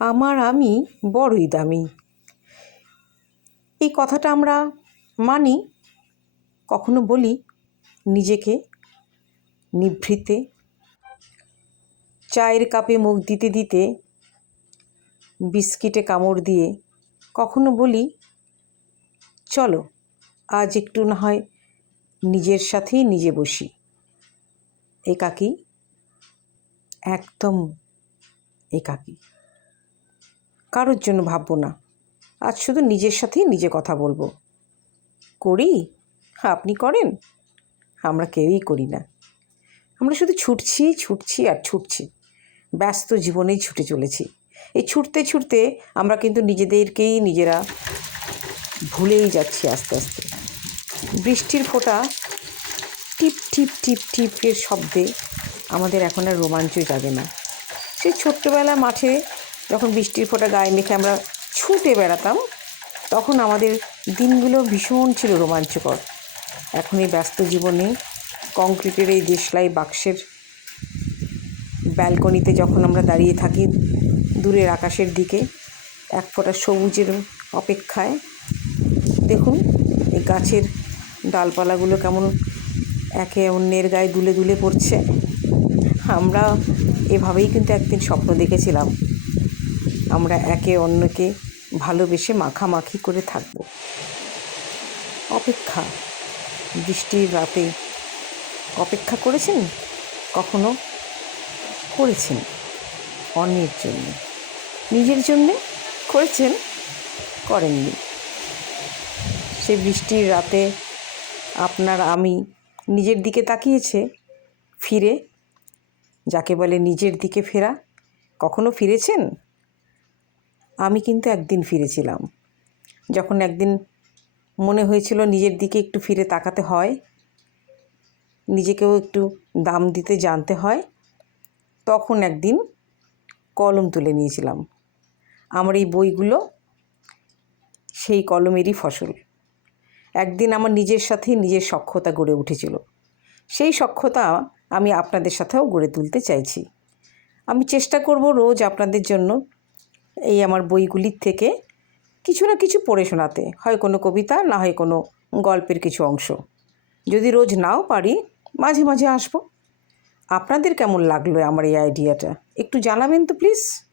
আমার আমি বড়ই দামি। এই কথাটা আমরা মানি, কখনো বলি নিজেকে নিভৃতে। চায়ের কাপে মুখ দিতে দিতে, বিস্কিটে কামড় দিয়ে কখনো বলি, চলো, আজ একটু না হয় নিজের সাথেই নিজে বসি। একাকী একদম একাকী কারোর জন্য ভাববো না। আজ শুধু নিজের সাথেই নিজে কথা বলব। করি? আপনি করেন? আমরা কেউই করি না। আমরা শুধু ছুটছি ছুটছি আর ছুটছি। ব্যস্ত জীবনেই ছুটে চলেছি। এই ছুটতে ছুটতে আমরা কিন্তু নিজেদেরকেই নিজেরা ভুলেই যাচ্ছি আস্তে আস্তে। বৃষ্টির ফোঁটা টিপ টিপ টিপ, টিপের শব্দে আমাদের এখন আর রোমাঞ্চ জাগে না। সেই ছোট্টবেলা মাঠে যখন বৃষ্টির ফোঁটা গায়ে মেখে আমরা ছুটে বেড়াতাম, তখন আমাদের দিনগুলো ভীষণ ছিল রোমাঞ্চকর। এখন এই ব্যস্ত জীবনে কংক্রিটের এই দেশলাই বাক্সের ব্যালকনিতে যখন আমরা দাঁড়িয়ে থাকি দূরের আকাশের দিকে, এক ফোঁটা সবুজের অপেক্ষায়, দেখুন এই গাছের ডালপালাগুলো কেমন একে অন্যের গায়ে দুলে দুলে পড়ছে। আমরা এভাবেই কিন্তু একদিন স্বপ্ন দেখেছিলাম। আমরা একে অন্যকে ভালোবেসে মাখামাখি করে থাকব। অপেক্ষা, বৃষ্টির রাতে অপেক্ষা করেছেন? কখনো? করেছেন। অন্যের জন্য। নিজের জন্যে? করেছেন? করেননি। সে বৃষ্টির রাতে আপনার আমি নিজের দিকে তাকিয়েছে, ফিরে? যাকে বলে নিজের দিকে ফেরা, কখনো ফিরেছেন? আমি কিন্তু একদিন ফিরেছিলাম। যখন একদিন মনে হয়েছিল নিজের দিকে একটু ফিরে তাকাতে হয়, নিজেকেও একটু দাম দিতে জানতে হয়, তখন একদিন কলম তুলে নিয়েছিলাম। আমার এই বইগুলো সেই কলমেরই ফসল। একদিন আমার নিজের সাথে নিজের সক্ষতা গড়ে উঠেছিল। সেই সক্ষতা আমি আপনাদের সাথেও গড়ে তুলতে চাইছি। আমি চেষ্টা করব রোজ আপনাদের জন্য এই আমার বইগুলির থেকে কিছু না কিছু পড়ে শোনাতে, হয় কোনো কবিতা না হয় কোনো গল্পের কিছু অংশ। যদি রোজ নাও পারি, মাঝে মাঝে আসব। আপনাদের কেমন লাগল আমার এই আইডিয়াটা? একটু জানাবেন তো প্লিজ।